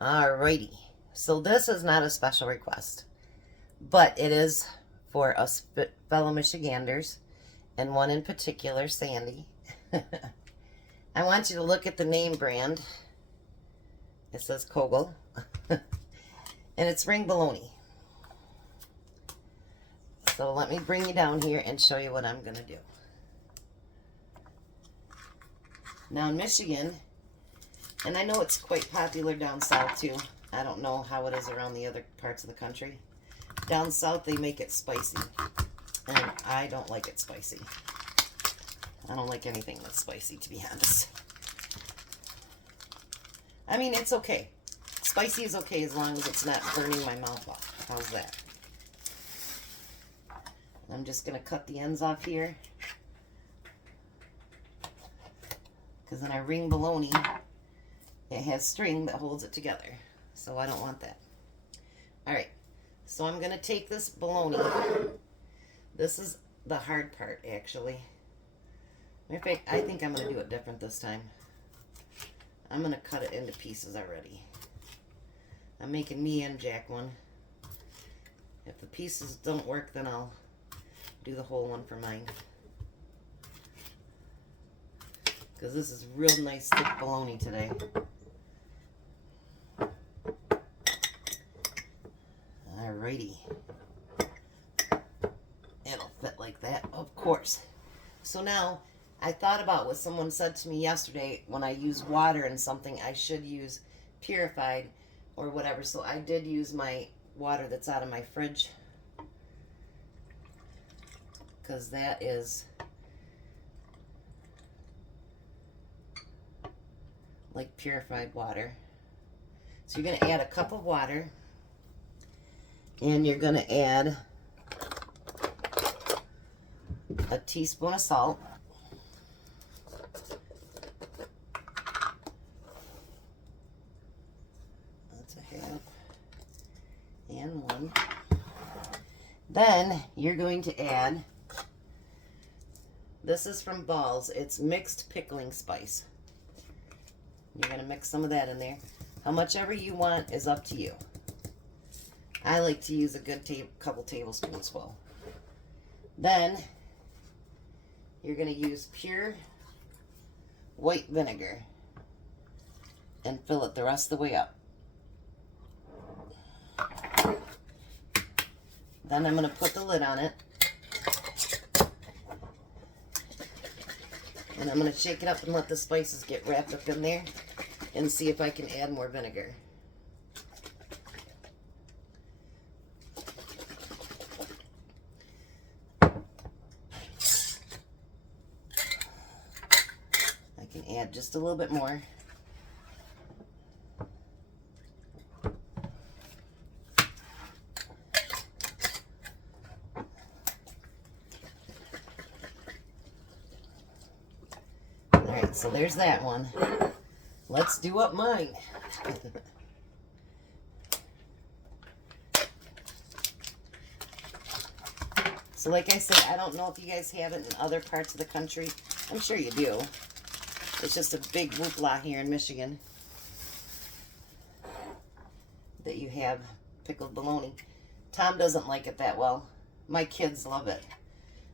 Alrighty, so this is not a special request, but it is for us fellow Michiganders, and one in particular, Sandy. I want you to look at the name brand. It says Kogel, and it's ring bologna. So let me bring you down here and show you what I'm going to do. Now in Michigan, and I know it's quite popular down south too. I don't know how it is around the other parts of the country. Down south they make it spicy, and I don't like it spicy. I don't like anything that's spicy, to be honest. I mean, it's okay. Spicy is okay as long as it's not burning my mouth off. How's that? I'm just going to cut the ends off here, because in our ring bologna, it has string that holds it together. So I don't want that. Alright, so I'm going to take this bologna. This is the hard part, actually. In fact, I think I'm going to do it different this time. I'm going to cut it into pieces already. I'm making me and Jack one. If the pieces don't work, then I'll do the whole one for mine. Because this is real nice thick bologna today. Alrighty. It'll fit like that, of course. So now, I thought about what someone said to me yesterday. When I use water in something, I should use purified or whatever. So I did use my water that's out of my fridge, because that is like purified water. So you're going to add a cup of water, and you're going to add a teaspoon of salt. That's a half and one. Then you're going to add, this is from Ball's, it's mixed pickling spice. You're going to mix some of that in there. How much ever you want is up to you. I like to use a good couple tablespoons full. Then you're going to use pure white vinegar and fill it the rest of the way up. Then I'm going to put the lid on it, and I'm going to shake it up and let the spices get wrapped up in there, and see if I can add more vinegar. I can add just a little bit more. Alright, so there's that one. Let's do up mine. So like I said, I don't know if you guys have it in other parts of the country. I'm sure you do. It's just a big hoopla here in Michigan that you have pickled bologna. Tom doesn't like it that well. My kids love it.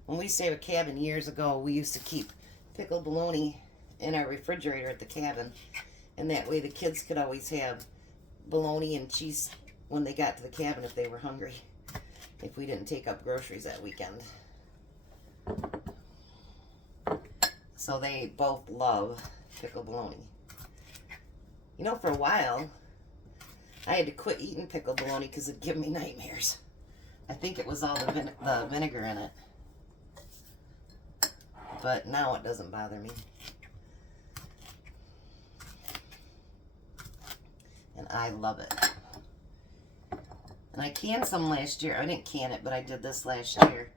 When we used to have a cabin years ago, we used to keep pickled bologna in our refrigerator at the cabin, and that way the kids could always have bologna and cheese when they got to the cabin if they were hungry, if we didn't take up groceries that weekend. So they both love pickled bologna. You know, for a while I had to quit eating pickled bologna because it'd give me nightmares. I think it was all the vinegar in it, but now it doesn't bother me. And I love it. And I canned some last year. I didn't can it, but I did this last year.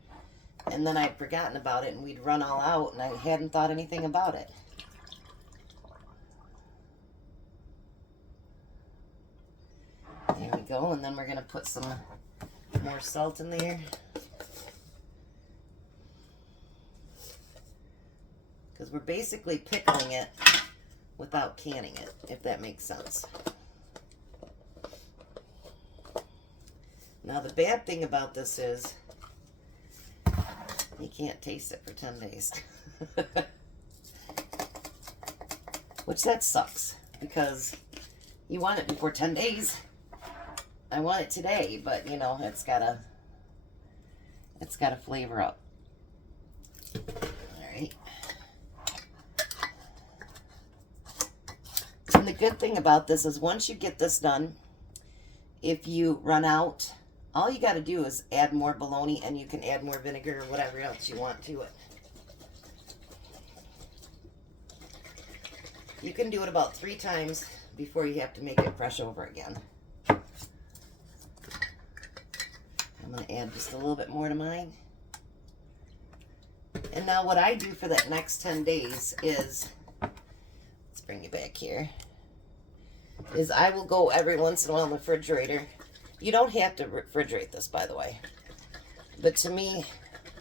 And then I'd forgotten about it, and we'd run all out, and I hadn't thought anything about it. There we go. And then we're going to put some more salt in there, because we're basically pickling it without canning it, if that makes sense. Now the bad thing about this is you can't taste it for 10 days. Which that sucks because you want it before 10 days. I want it today, but you know, it's gotta flavor up. All right. And the good thing about this is once you get this done, if you run out, all you got to do is add more bologna, and you can add more vinegar or whatever else you want to it. You can do it about 3 times before you have to make it fresh over again. I'm going to add just a little bit more to mine. And now what I do for that next 10 days is, let's bring you back here, is I will go every once in a while in the refrigerator. You don't have to refrigerate this, by the way. But to me,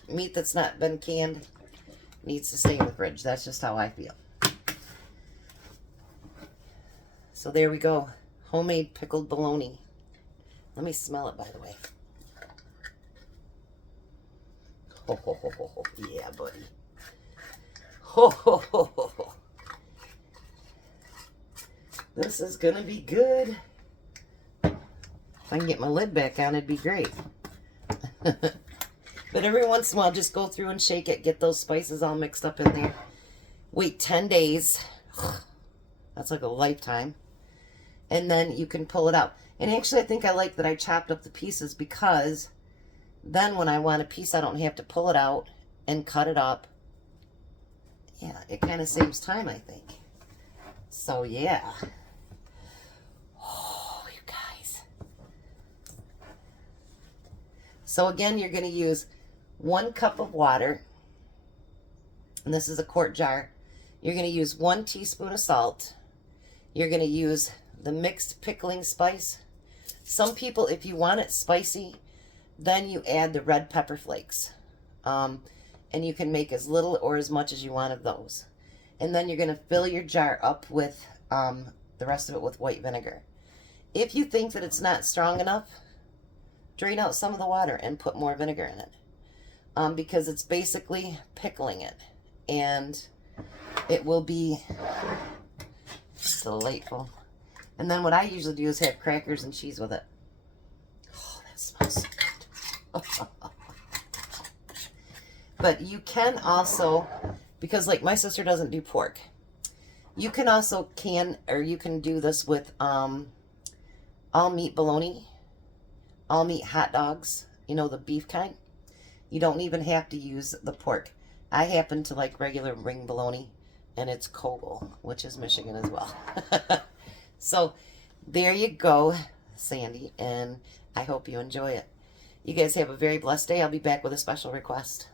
meat that's not been canned needs to stay in the fridge. That's just how I feel. So there we go. Homemade pickled bologna. Let me smell it, by the way. Ho, ho, ho, ho, ho. Yeah, buddy. Ho, ho, ho, ho, ho. This is going to be good. If I can get my lid back on, it'd be great. But every once in a while, just go through and shake it. Get those spices all mixed up in there. Wait 10 days. That's like a lifetime. And then you can pull it out. And actually, I think I like that I chopped up the pieces because then when I want a piece, I don't have to pull it out and cut it up. Yeah, it kind of saves time, I think. So, yeah. Oh, you guys. So, again, you're going to use 1 cup of water. And this is a quart jar. You're going to use 1 teaspoon of salt. You're going to use the mixed pickling spice. Some people, if you want it spicy, then you add the red pepper flakes. And you can make as little or as much as you want of those. And then you're going to fill your jar up with the rest of it with white vinegar. If you think that it's not strong enough, drain out some of the water and put more vinegar in it. Because it's basically pickling it. And it will be delightful. And then what I usually do is have crackers and cheese with it. Oh, that smells so good. But you can also, because like my sister doesn't do pork, you can also you can do this with all meat bologna, all meat hot dogs, you know, the beef kind. You don't even have to use the pork. I happen to like regular ring bologna, and it's Kogel, which is Michigan as well. So there you go, Sandy, and I hope you enjoy it. You guys have a very blessed day. I'll be back with a special request.